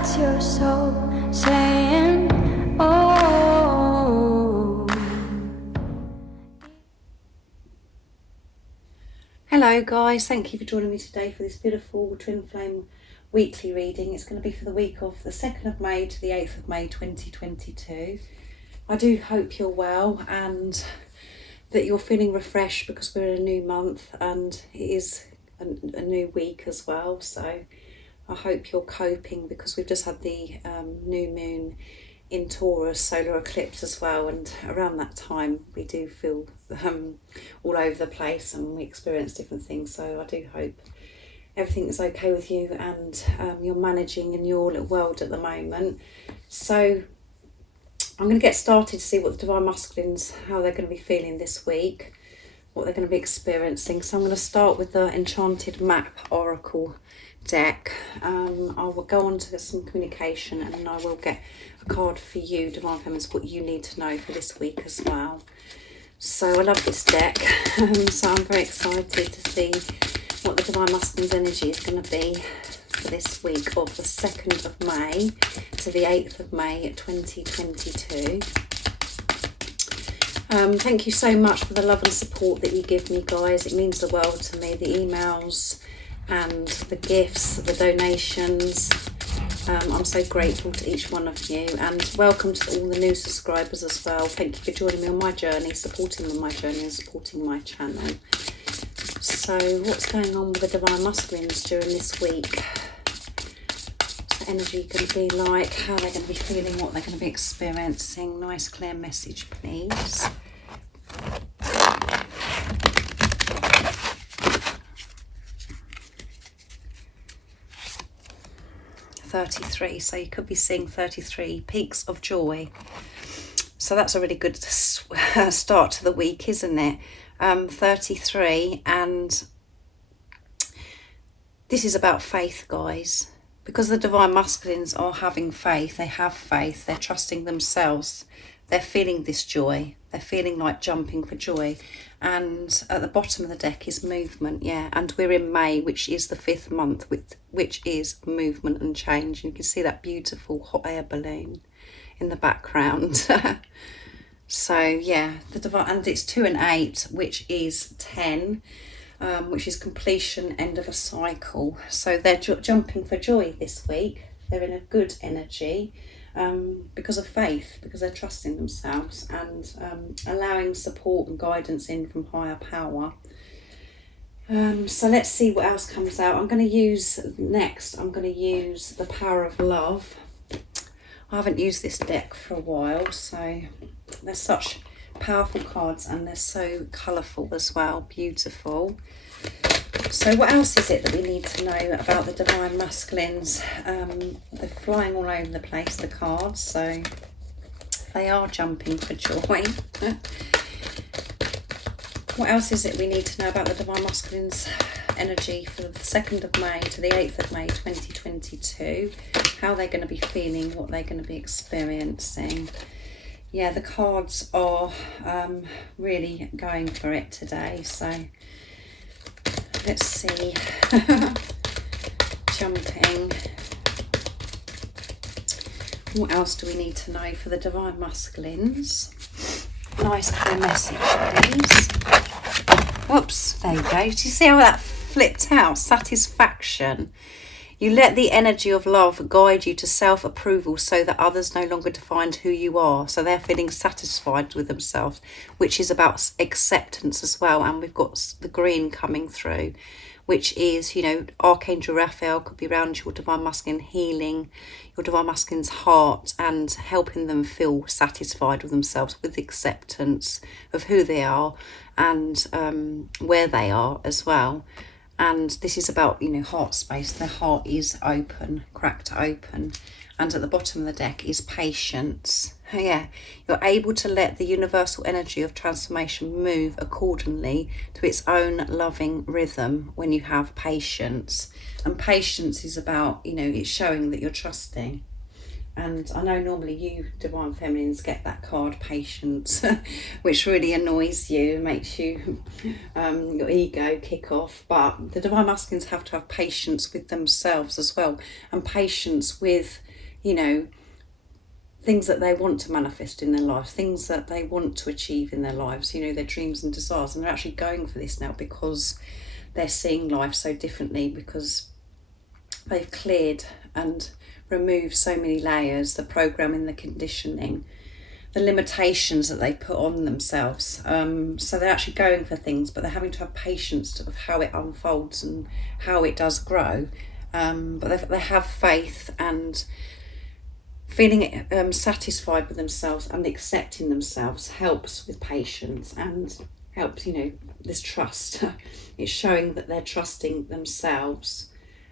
That's your soul saying, oh. Hello guys, thank you for joining me today for this beautiful Twin Flame weekly reading. It's going to be for the week of the 2nd of May to the 8th of May 2022. I do hope you're well and that you're feeling refreshed, because we're in a new month and it is a new week as well. So I hope you're coping, because we've just had the new moon in Taurus solar eclipse as well, and around that time we do feel all over the place and we experience different things. So I do hope everything is okay with you and you're managing in your little world at the moment. So I'm going to get started to see what the Divine Masculines, how they're going to be feeling this week, what they're going to be experiencing. So I'm going to start with the Enchanted Map Oracle deck. I will go on to some communication, and then I will get a card for you, Divine Feminines, what you need to know for this week as well. So I love this deck, so I'm very excited to see what the Divine Masculine's energy is going to be for this week of the 2nd of May to the 8th of May 2022. Thank you so much for the love and support that you give me, guys. It means the world to me. The emails and the gifts, the donations. I'm so grateful to each one of you, and welcome to all the new subscribers as well. Thank you for joining me on my journey, supporting my journey and supporting my channel. So what's going on with the Divine Masculines during this week? What's the energy going to be like? How they're going to be feeling? What they're going to be experiencing? Nice clear message, please. .33, so you could be seeing 33 peaks of joy. So that's a really good start to the week, isn't it? 33, and this is about faith, guys, because the Divine Masculines are having faith. They have faith, they're trusting themselves, they're feeling this joy, they're feeling like jumping for joy. And at the bottom of the deck is movement, yeah, and we're in May, which is the 5th month, which is movement and change. And you can see that beautiful hot air balloon in the background. So yeah, the Divine, and it's 2 and 8, which is 10, which is completion, end of a cycle. So they're jumping for joy this week. They're in a good energy. Because of faith, because they're trusting themselves and allowing support and guidance in from higher power. So let's see what else comes out. I'm going to use the Power of Love. I haven't used this deck for a while, so they're such powerful cards and they're so colourful as well, beautiful. So what else is it that we need to know about the Divine Masculines? They're flying all over the place, the cards, so they are jumping for joy. What else is it we need to know about the Divine Masculines' energy for the 2nd of May to the 8th of May 2022? How they're going to be feeling, what they're going to be experiencing. Yeah, the cards are really going for it today, so let's see. Jumping. What else do we need to know for the Divine Masculines? Nice clear message, please. Oops, there you go. Do you see how that flipped out? Satisfaction. You let the energy of love guide you to self-approval so that others no longer define who you are. So they're feeling satisfied with themselves, which is about acceptance as well. And we've got the green coming through, which is, you know, Archangel Raphael could be around your Divine Masculine, healing your Divine Masculine's heart and helping them feel satisfied with themselves, with acceptance of who they are and where they are as well. And this is about, you know, heart space. Their heart is open, cracked open. And at the bottom of the deck is patience. Yeah, you're able to let the universal energy of transformation move accordingly to its own loving rhythm when you have patience. And patience is about, you know, it's showing that you're trusting. And I know normally you Divine Feminines get that card patience, which really annoys you and makes you your ego kick off. But the Divine Masculines have to have patience with themselves as well, and patience with, you know, things that they want to manifest in their lives, things that they want to achieve in their lives, you know, their dreams and desires. And they're actually going for this now because they're seeing life so differently, because they've cleared and removed so many layers, the programming, the conditioning, the limitations that they put on themselves. So they're actually going for things, but they're having to have patience of how it unfolds and how it does grow. But they have faith, and feeling satisfied with themselves and accepting themselves helps with patience and helps, you know, this trust. It's showing that they're trusting themselves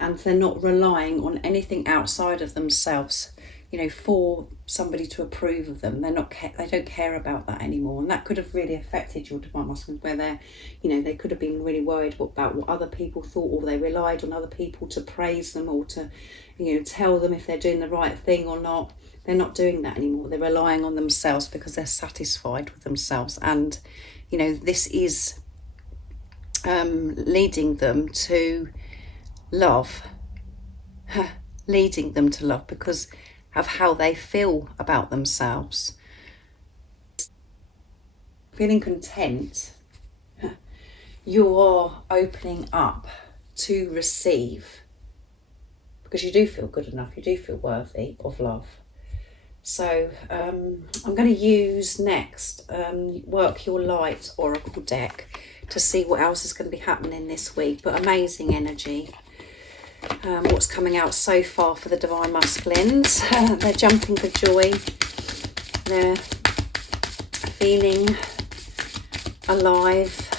and they're not relying on anything outside of themselves, you know, for somebody to approve of them. They don't care about that anymore. And that could have really affected your Divine Masculines, where they're, you know, they could have been really worried about what other people thought, or they relied on other people to praise them or to, you know, tell them if they're doing the right thing or not. They're not doing that anymore. They're relying on themselves because they're satisfied with themselves. And, you know, this is leading them to love, leading them to love because of how they feel about themselves. Feeling content, you are opening up to receive, because you do feel good enough, you do feel worthy of love. So I'm going to use next Work Your Light Oracle deck to see what else is going to be happening this week. But amazing energy. What's coming out so far for the Divine Masculines. They're jumping for joy. They're feeling alive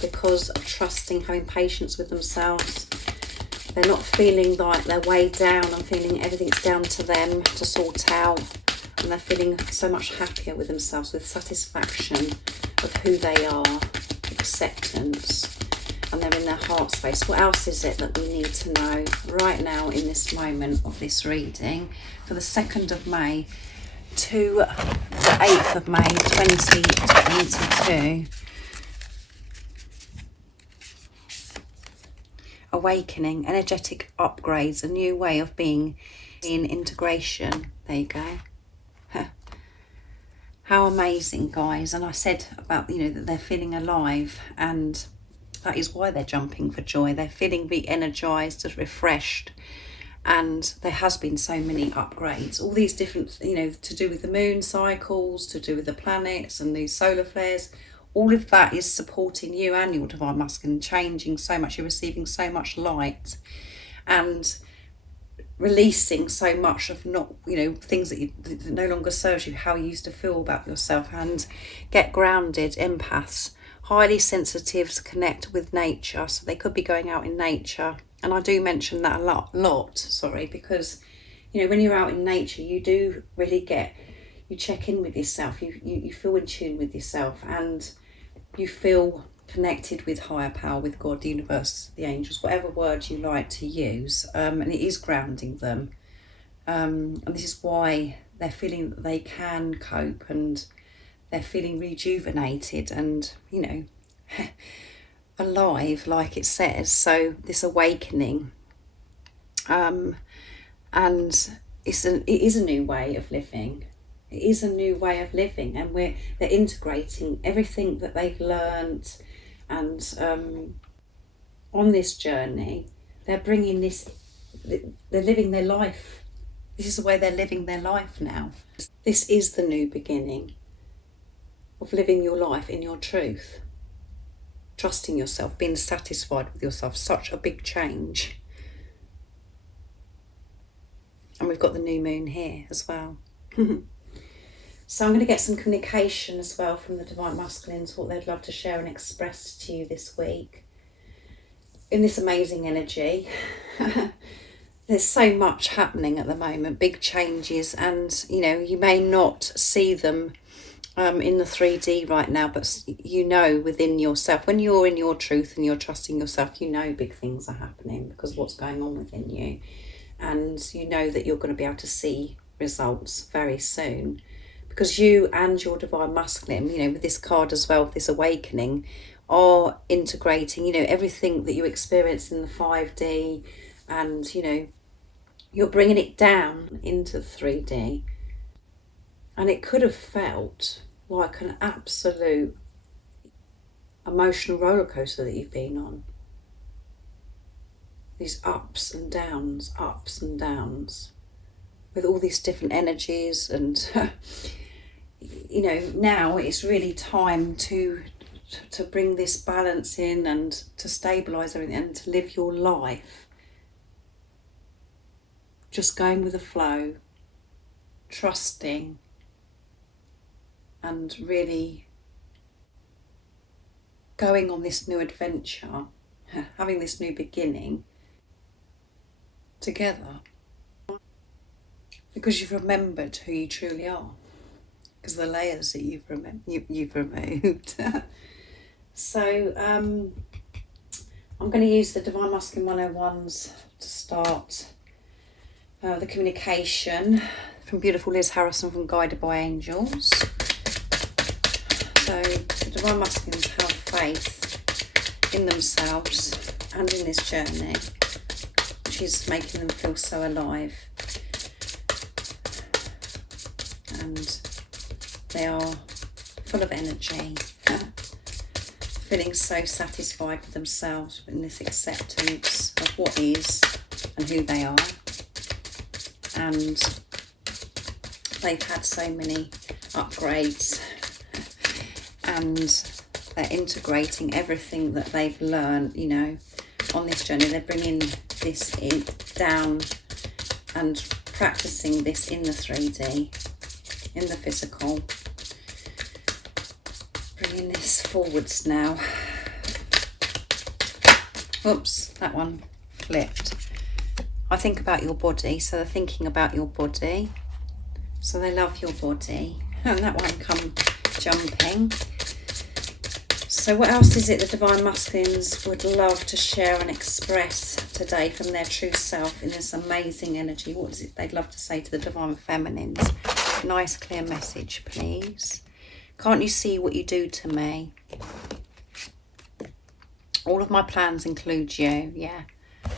because of trusting, having patience with themselves. They're not feeling like they're weighed down and feeling everything's down to them to sort out. And they're feeling so much happier with themselves, with satisfaction of who they are, acceptance. And they're in their heart space. What else is it that we need to know right now in this moment of this reading for the 2nd of May to the 8th of May 2022? Awakening, energetic upgrades, a new way of being in integration. There you go. How amazing, guys. And I said about, you know, that they're feeling alive, and that is why they're jumping for joy. They're feeling re-energized, refreshed, and there has been so many upgrades. All these different, you know, to do with the moon cycles, to do with the planets and these solar flares. All of that is supporting you and your Divine Masculine, changing so much. You're receiving so much light and releasing so much of not, you know, things that no longer serves you, how you used to feel about yourself. And get grounded. Empaths, highly sensitives, connect with nature, so they could be going out in nature. And I do mention that a lot, because, you know, when you're out in nature, you do really you check in with yourself, you feel in tune with yourself, and you feel connected with higher power, with God, the universe, the angels, whatever word you like to use, and it is grounding them. And this is why they're feeling that they can cope, and they're feeling rejuvenated and, you know, alive, like it says. So this awakening, and it is a new way of living. It is a new way of living, and they're integrating everything that they've learned, and on this journey, they're bringing this. They're living their life. This is the way they're living their life now. This is the new beginning of living your life in your truth, trusting yourself, being satisfied with yourself. Such a big change. And we've got the new moon here as well. So I'm going to get some communication as well from the Divine Masculines, what they'd love to share and express to you this week. In this amazing energy, there's so much happening at the moment, big changes, and, you know, you may not see them in the 3D right now, but you know within yourself, when you're in your truth and you're trusting yourself, you know big things are happening because of what's going on within you. and you know that you're going to be able to see results very soon, because you and your divine masculine, with this card as well, this awakening, are integrating, everything that you experience in the 5D, and, you're bringing it down into 3D. And it could have felt like an absolute emotional roller coaster that you've been on. These ups and downs, with all these different energies, and now it's really time to bring this balance in and to stabilise everything and to live your life just going with the flow, trusting, and really going on this new adventure, having this new beginning together, because you've remembered who you truly are, because the layers that you've removed. So I'm going to use the Divine Masculine 101s to start the communication from beautiful Liz Harrison from Guided by Angels. So the Divine Masculines have faith in themselves and in this journey, which is making them feel so alive. And they are full of energy, feeling so satisfied with themselves in this acceptance of what is and who they are. And they've had so many upgrades, and they're integrating everything that they've learned, on this journey. They're bringing this down and practicing this in the 3D, in the physical. Bringing this forwards now. Oops, that one flipped. I think about your body, so they're thinking about your body. So they love your body. And that one come jumping. So what else is it the Divine Masculines would love to share and express today from their true self in this amazing energy? What is it they'd love to say to the Divine Feminines? Nice clear message, please. Can't you see what you do to me? All of my plans include you, yeah.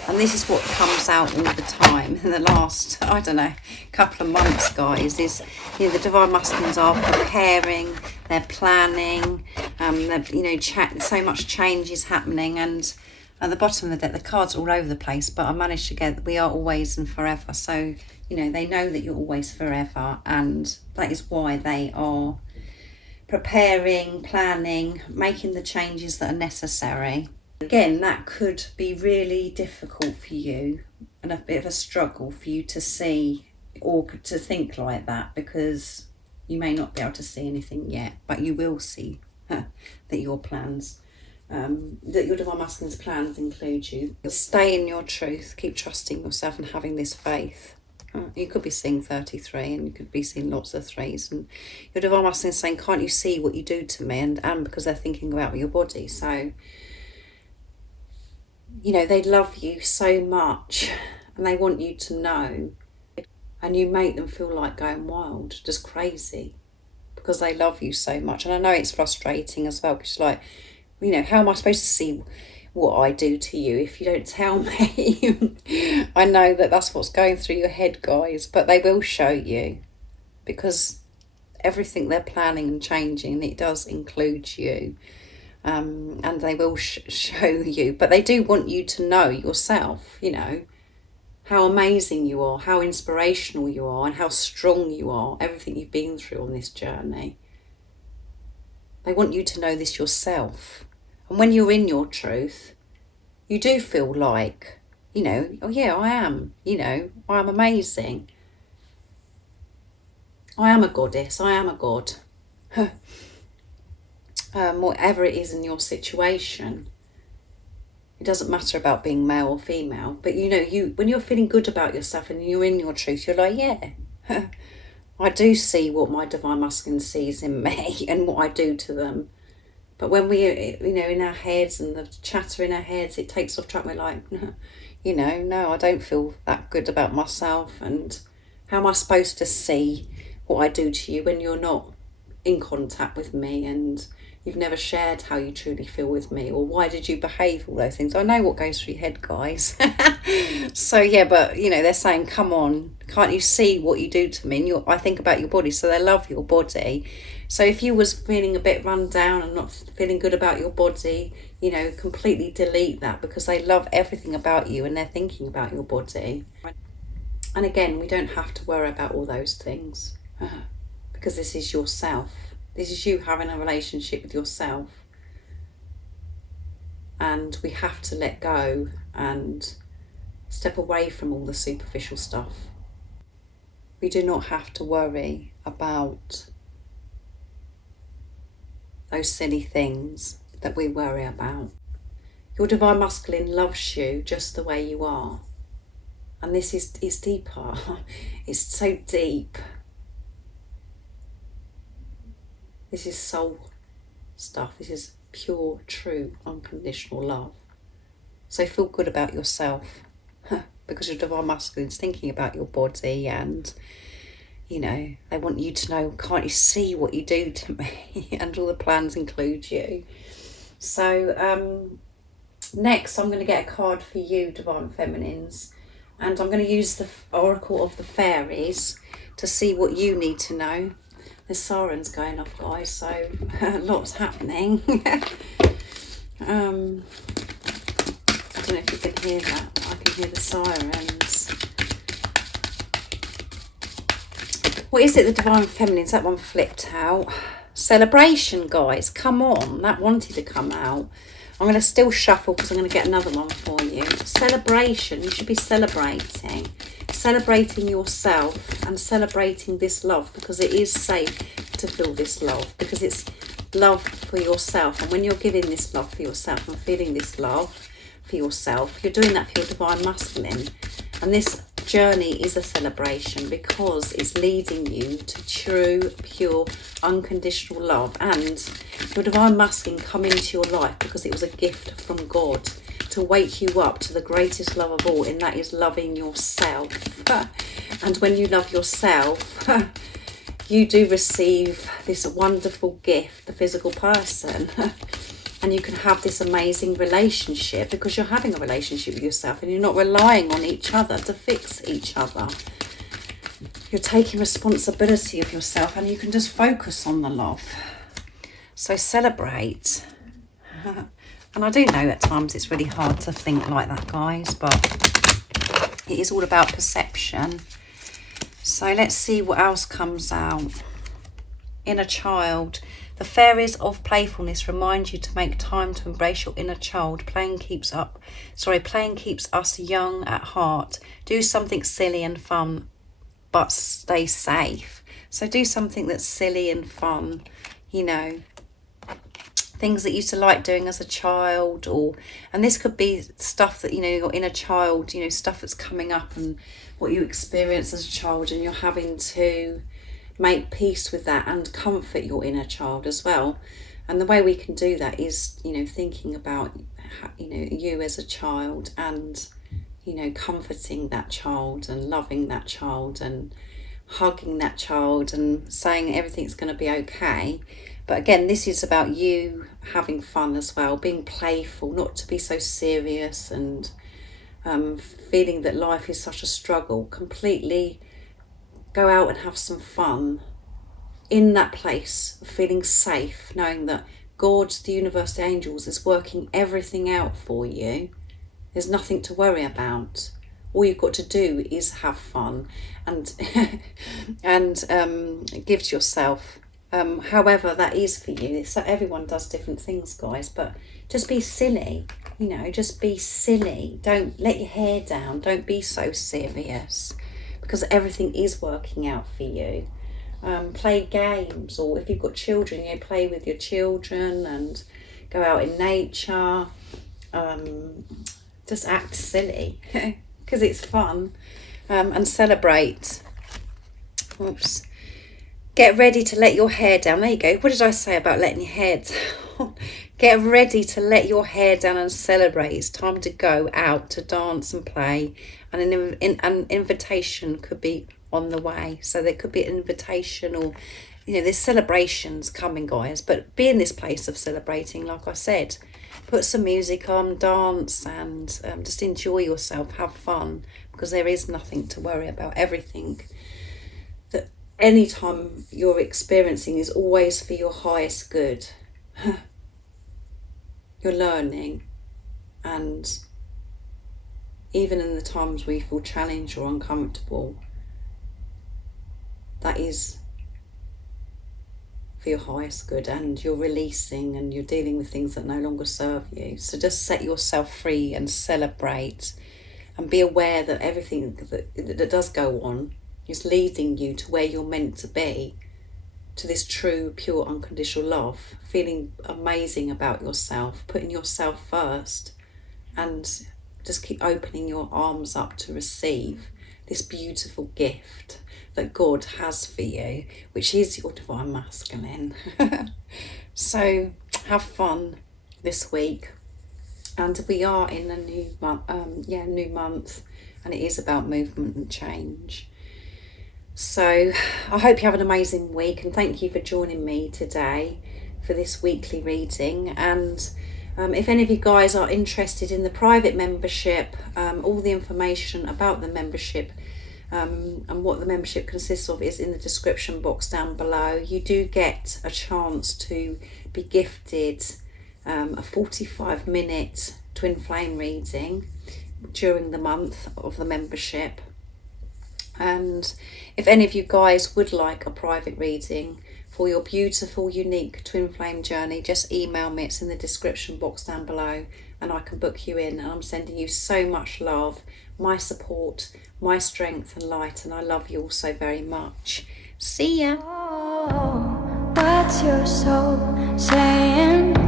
And this is what comes out all the time in the last, couple of months, guys, is, the Divine Masculines are preparing, they're planning, so much change is happening. And at the bottom of the deck, the cards are all over the place, but I managed to get, we are always and forever. So, they know that you're always forever, and that is why they are preparing, planning, making the changes that are necessary. Again, that could be really difficult for you and a bit of a struggle for you to see or to think like that, because you may not be able to see anything yet, but you will see that your plans, that your Divine Masculine's plans include you. Stay in your truth, keep trusting yourself and having this faith. You could be seeing 33 and you could be seeing lots of threes, and your Divine Masculine is saying, can't you see what you do to me? And because they're thinking about your body. So, they love you so much and they want you to know, and you make them feel like going wild, just crazy, because they love you so much. And I know it's frustrating as well, because like, how am I supposed to see what I do to you if you don't tell me? I know that that's what's going through your head, guys, but they will show you, because everything they're planning and changing, it does include you. And they will show you, but they do want you to know yourself, how amazing you are, how inspirational you are, and how strong you are, everything you've been through on this journey. They want you to know this yourself. And when you're in your truth, you do feel like, oh yeah, I am, I am amazing. I am a goddess, I am a god. Whatever it is in your situation, it doesn't matter about being male or female, but when you're feeling good about yourself and you're in your truth, you're like, yeah, I do see what my Divine Masculine sees in me and what I do to them. But when we, in our heads and the chatter in our heads, it takes off track. We're like, you know, no, I don't feel that good about myself, and how am I supposed to see what I do to you when you're not in contact with me and you've never shared how you truly feel with me, or why did you behave, all those things. I know what goes through your head, guys. So yeah, but you know, they're saying, come on, can't you see what you do to me? And I think about your body, so they love your body. So if you was feeling a bit run down and not feeling good about your body, you know, completely delete that, because they love everything about you and they're thinking about your body. And again, we don't have to worry about all those things, because this is yourself. This is you having a relationship with yourself. And we have to let go and step away from all the superficial stuff. We do not have to worry about those silly things that we worry about. Your divine masculine loves you just the way you are. And this is deeper. It's so deep. This is soul stuff. This is pure, true, unconditional love. So feel good about yourself, because your divine masculine is thinking about your body, and you know, they want you to know, can't you see what you do to me? And all the plans include you. So next I'm going to get a card for you, divine feminines, and I'm going to use the Oracle of the Fairies to see what you need to know. The sirens going off, guys, so lots happening. I don't know if you can hear that. I can hear the sirens. What is it, the divine feminines? That one flipped out. Celebration, guys, come on. That wanted to come out. I'm going to still shuffle because I'm going to get another one for you. Celebration. You should be celebrating. Celebrating yourself and celebrating this love, because it is safe to feel this love, because it's love for yourself. And when you're giving this love for yourself and feeling this love for yourself, you're doing that for your divine masculine. And this journey is a celebration, because it's leading you to true, pure, unconditional love. And your divine masculine come into your life because it was a gift from God to wake you up to the greatest love of all, and that is loving yourself. And when you love yourself, you do receive this wonderful gift, the physical person. And you can have this amazing relationship, because you're having a relationship with yourself and you're not relying on each other to fix each other. You're taking responsibility of yourself and you can just focus on the love. So celebrate. And I do know at times it's really hard to think like that, guys, but it is all about perception. So let's see what else comes out. Inner child. The fairies of playfulness remind you to make time to embrace your inner child. Playing keeps us young at heart. Do something silly and fun, but stay safe. So do something that's silly and fun, you know, things that you used to like doing as a child, and this could be stuff that, you know, your inner child, you know, stuff that's coming up and what you experienced as a child, and you're having to make peace with that and comfort your inner child as well. And the way we can do that is, you know, thinking about, you know, you as a child, and, you know, comforting that child and loving that child and hugging that child and saying everything's going to be okay. But again, this is about you having fun as well, being playful, not to be so serious, and feeling that life is such a struggle. Completely go out and have some fun in that place, feeling safe, knowing that God, the universe, the angels is working everything out for you. There's nothing to worry about. All you've got to do is have fun and give to yourself. However that is for you. So everyone does different things, guys, but just be silly, you know, just be silly. Don't let your hair down. Don't be so serious, because everything is working out for you. Play games, or if you've got children, you know, play with your children and go out in nature. Just act silly because it's fun, and celebrate. Oops. Get ready to let your hair down. There you go. What did I say about letting your hair down? on. Get ready to let your hair down and celebrate. It's time to go out to dance and play. And an invitation could be on the way. So there could be an invitation, or, you know, there's celebrations coming, guys. But be in this place of celebrating, like I said. Put some music on, dance, and just enjoy yourself. Have fun, because there is nothing to worry about. Everything that anytime you're experiencing is always for your highest good. You're learning, and even in the times where you feel challenged or uncomfortable, that is for your highest good, and you're releasing and you're dealing with things that no longer serve you. So just set yourself free and celebrate, and be aware that everything that does go on is leading you to where you're meant to be, to this true, pure, unconditional love, feeling amazing about yourself, putting yourself first, and just keep opening your arms up to receive this beautiful gift that God has for you, which is your divine masculine. So have fun this week, and we are in a new month, and it is about movement and change. So I hope you have an amazing week, and thank you for joining me today for this weekly reading. And if any of you guys are interested in the private membership, all the information about the membership and what the membership consists of is in the description box down below. You do get a chance to be gifted a 45-minute twin flame reading during the month of the membership. And if any of you guys would like a private reading for your beautiful, unique twin flame journey, just email me. It's in the description box down below, and I can book you in. And I'm sending you so much love, my support, my strength and light, and I love you all so very much. See ya. Oh, what's your soul saying?